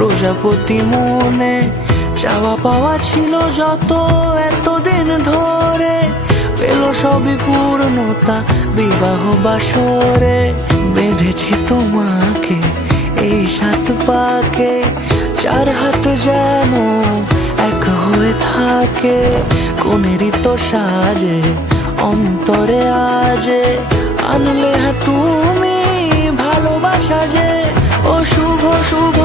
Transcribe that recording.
প্রজাপতি মনে চাওয়া পাওয়া ছিল যত এতদিন ধরে, পেল সবই পূর্ণতা বিবাহ বাসরে। বেঁধেছি তোমাকে এই 7 পাকে, 4 হাত যেন এক হয়ে থাকে। কোনেরই তো সাজে অন্তরে আজে আনলে তুমি ভালোবাসা যে। ও শুভ শুভ